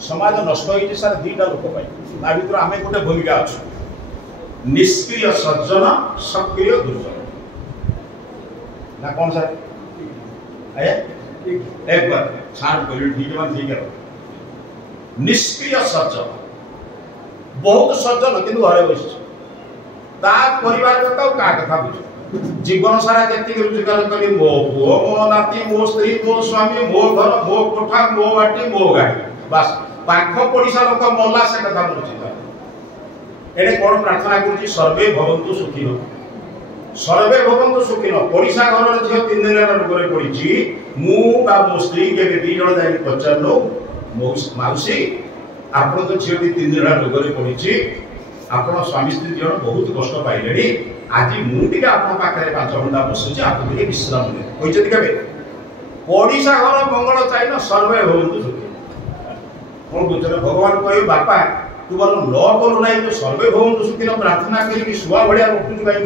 समाज नष्ट होती सार दुईटा लोक भर आम गोटे भूमिका अच्छु निष्क्रिय सज्जन सक्रिय दुर्जन ना कौन सर आया एक बार छाड़ कर ठीक है निष्क्रिय सज्जन बहुत सज्जन कि घरे बस परिवार कथा क्या कथा बुझ जीवन सारा जी रोजगार करी मो पुओ मो नाती मो स्त्री मो स्वामी मो घर मो कोठा मो बाटी मो गाड़ी बस पाख पड़िशा लोक मरला से कथा मोर चिंता एने कौन प्रार्थना करुच्ची सर्वे भवन्तु सुखिनो सर्वे भवन्तु सुखिनो पड़िशा घर झील 3 दिन रोगे पड़ी मु मो स्त्री के दी जन जा पचारू मौसी आपण तो झील 3 दिन रोगे पड़ी आपण स्वामी स्त्री जन बहुत कष्ट पाइले आज मुझे आप 5 घंटा बसुची आपको विश्राम दे पड़िशा घर मंगल चाहिए सर्वे भवन्तु सुखी कौन बुझे भगवान कह बापा तू बोल न करू ना जो सर्वे भवन्तु सुखी प्रार्थना करके शुआ भाया रखुचु कहीं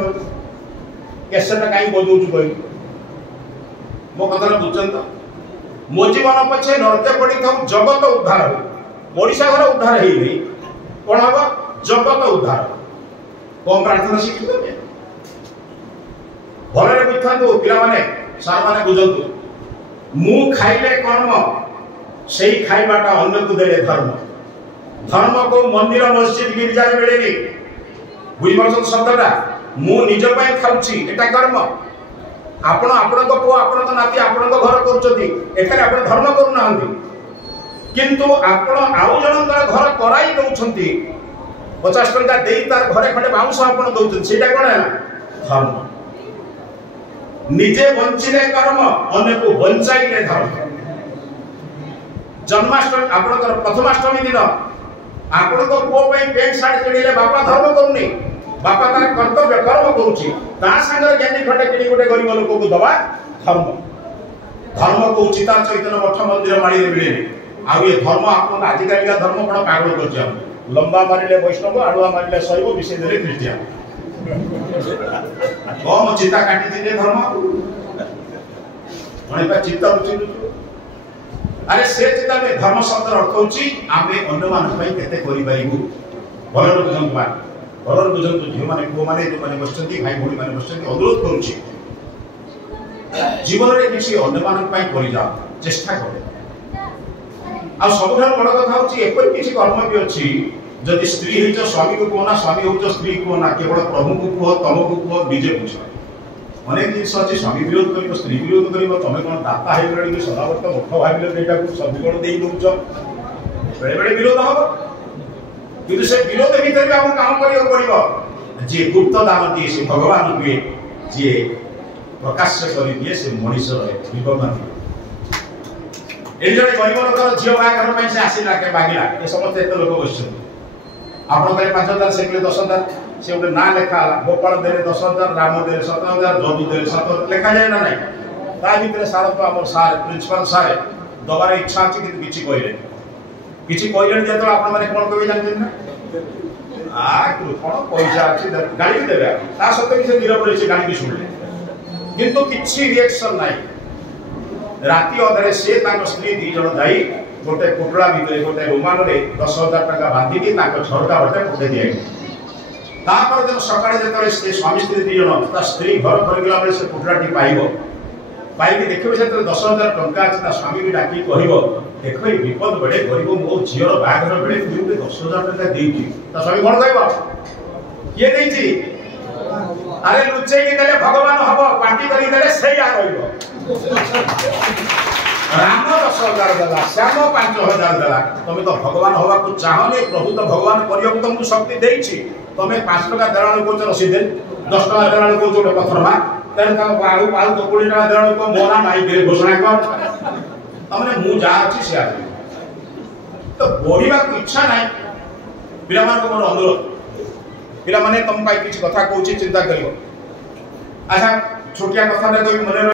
कैसेटा कहीं बजाऊ कह मो कथा बुझे तो मो जीवन पछे नरके पड़ी था जगत उद्धार हो पड़िशा घर उद्धार है कौन हम जगत उद्धार कौन प्रार्थना शिखी भले बुझा पे सार मैंने बुझंतु मु खाइले कर्म से खाइबाटा अन्य को देले धर्म धर्म को मंदिर मस्जिद गिरजा मिले बुझिपार शब्दटा मु निज खाऊची एटा कर्म आपण आपण पुओ आपण नाती आपण घर कर धर्म करूना किंतु आपण आउ जनकर घर कराई दउछंती 50 टंका देई तार घरे खंडे बाउंस आपण दउछन सेटा कोन है धर्म निजे बंचिले कर्म अन्य को बंचाइले धर्म जन्माष्टमी आपणकर प्रथमाष्टमी दिन आपण को पुओ पे पैंट शर्ट किनिले बापा धर्म करूनी बापा तार कर्तव्य कर्म करूची ता संगे ज्ञानी खटे किनी गोटे गरीब लोक को दबा धर्म धर्म को चिता चैतन्य मठ मंदिर माड़ी मिले आ ये धर्म आपन आजिकाली का धर्म कोन पागल कर जा लंबा मारिले वैष्णव आडुआ मारिले शैव विषय देले ख्रिस्टियन कम चिता काटी दिले धर्म मने पा चित्त उचित अरे से चिता में धर्म शब्द अर्थ होची आमे अन्य मान पई केते करि पाइबु भलर बुझंतु झियो माने को माने जो माने बसचंती भाई भोनी माने बसचंती अनुरोध करूची जीवन रे किछि अन्य मान पई करि जा चेष्टा करे आ सबठार बड़ कथा होची एपर किछि कर्म भी अछि जदि स्त्री हिच स्वामी को कोना स्वामी हो स्त्री को ना केवल प्रभु को कह तम को कह निजे बुझ अनेक जिन अच्छे स्वामी विरोध कर स्त्री विरोध कर तुम कौन दाता है सदावर्त मुख भाव यहाँ सब गुण दे दौच बेले बेले विरोध हम कि से विरोध भीतर भी काम करा पड़ो जी गुप्त दान दिए से भगवान हुए जी प्रकाश कर दिए से मनीष विपन्न ये जड़े गरीब लोक झील बाहर से आसला के मांगला ये समस्त एत लोक बस आप 5,000 से 10,000 से गोटे ना लेखा गोपाल दे 10,000 राम दे 7,000 जदू दे 7,000 लेखा जाए ना नहीं ता भीतर सार तो आम सार प्रिंसिपल सार दबार इच्छा अच्छी कि किसी कहले जो आप कौन कहे जानते ना कौन पैसा अच्छी गाड़ी भी देवे ता सत्वे भी से नीरव रही गाड़ी भी शुणिले किंतु किसी रिएक्शन नहीं राति अधे से स्त्री 2 जन जाई गोटे कुटड़ा भितर गोटे रुमाल रे 10,000 टका बांधिकी झरका बटे पठे दिए तापर दिन सकाळे जेतरे से स्वामी स्त्री 2 जन ता स्त्री घर करगला बेले से कुटड़ाटी पाइबो देखबे से 10,000 टका अछि ता स्वामी भी डाकी कहबो देखो ये विपद बड़े गरीब मो झीर बाघर बेले तू 10,000 टका देइछि ता स्वामी कोन कहबो ये देइछि अरे लुचै के देले भगवान हबो पार्टी करी देले सेई आ रहइबो राम 10,000 देला श्याम 5,000 देला तुम तो भगवान हवा को चाहने प्रभु तो भगवान करियो तुमको शक्ति देइछि तुम 5 टका देलाण को रसीद 10 टका देलाण को जोटे पत्थर मा तेन का बाहु बाहु तो 20 टका देलाण को मोना माई के घोषणा कर तमने मु जा अछि से आ तो बोलिबा को इच्छा नाही पिला मान को मोर अनुरोध पिला माने तुम पाई किछ कथा कहूची चिंता करियो अच्छा छोटिया कथा ने कोई मने